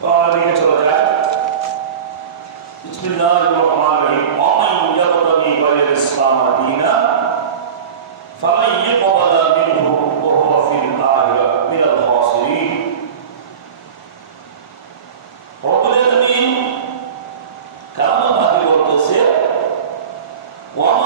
পরের দিকে চলে যায় বিসমিল্লাহির রহমানির রহিম ওমান ইয়াবতাগি গায়রা ইসলাম দীনা ফামান ইয়াকবাল মিনহু ওয়া হুয়া ফিল আখিরাহ মিনাল খাসিরিন রব্বুল আলামিন কালাম ভাবে বলতেছে ওয়ামান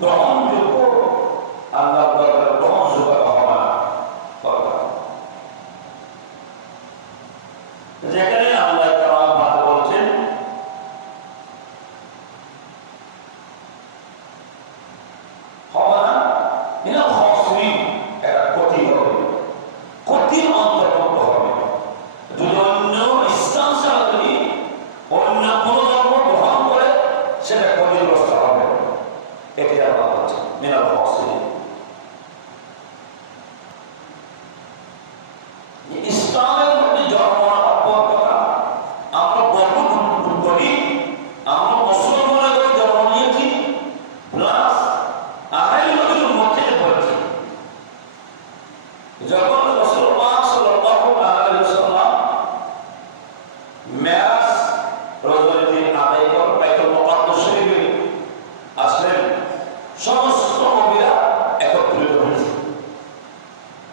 God.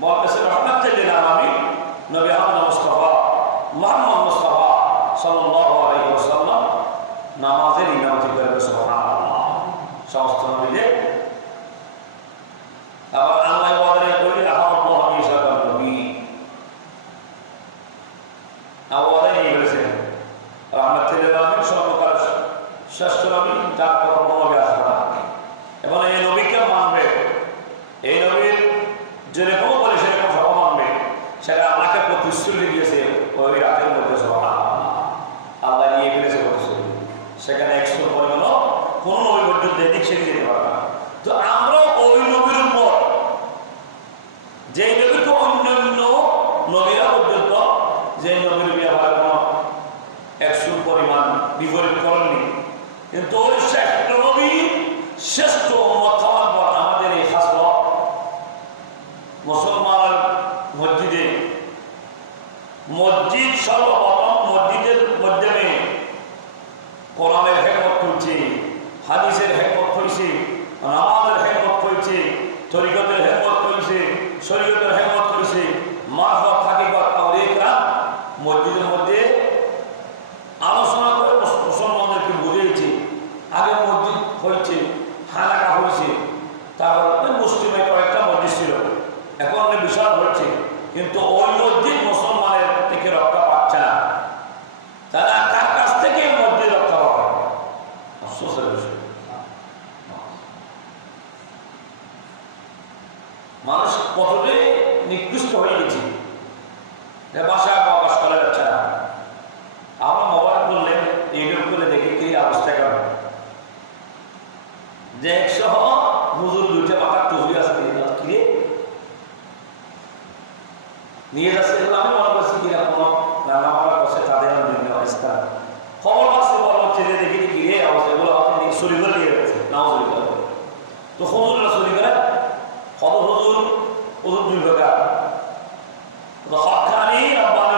নবী নবীদের। আবার আল্লাহ নবী। সর্বকাল শ্রেষ্ঠ নবী, যার পর নবী এবং এই নবীকে মানবে। এই নবীর যেরকম বলে সেরকম সব মানবে সেটা আমাকে প্রতিশ্রুতি দিয়েছে ওই রাতের মধ্যে সব আল্লাহ নিয়ে ফেলেছে প্রতিশ্রুতি সেখানে একশো পরিমাণ কোনো নবী পর্যন্ত এদিক সেদিক তো আমরা ওই নবীর উপর যে নবীকে অন্যান্য নবীরা পর্যন্ত যে নবীর ব্যবহার কোনো একশো পরিমাণ বিপরীত করেননি। কিন্তু ওই শ্রেষ্ঠ নবী, শ্রেষ্ঠ উম্মত হওয়ার পর আমাদের এই হাসল মুসলমান মসজিদে, মসজিদ সর্বপ্রথম মসজিদের মাধ্যমে কোরআনের হেকমত করছে হাদিসের হেকমত হয়েছে নামাজের হেকমত হয়েছে তরিকতের হেকমত হয়েছে শরীয়তের হেকমত হয়েছে মারফত হাকিকত আউলিয়া মসজিদের মধ্যে আলোচনা করে মুসলমানদেরকে বুঝিয়েছে আগে মসজিদ হয়েছে হানাকা হয়েছে তারপর মুসলিমের কয়েকটা মসজিদ ছিল। এখন বিশাল হচ্ছে, কিন্তু ওই মসজিদ মানুষ কতটাই নিকৃষ্ট হয়ে গেছে। যে ভাষায় প্রকাশ করা যাচ্ছে না। আমরা মোবাইল করলে ইউটিউব করে দেখি কি অবস্থা কেমন। যে একশো হুজুর দুইটা মাথার টুজুরি আছে কিরে নিয়ে যাচ্ছে, এগুলো আমি মনে করছি কিনা কোনো নানা মারা করছে, তাদের বিভিন্ন অবস্থা। খবর হচ্ছে যে দেখি, কি রে অবস্থা? এগুলো আপনি চুরি করে নিয়ে গেছে নাও চুরি তো চুরি করে কত হুজুর হজুর দুই প্রকার। হকানি আর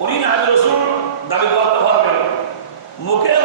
উনি নামে রসুল দাবি করতে পারবেন মুখে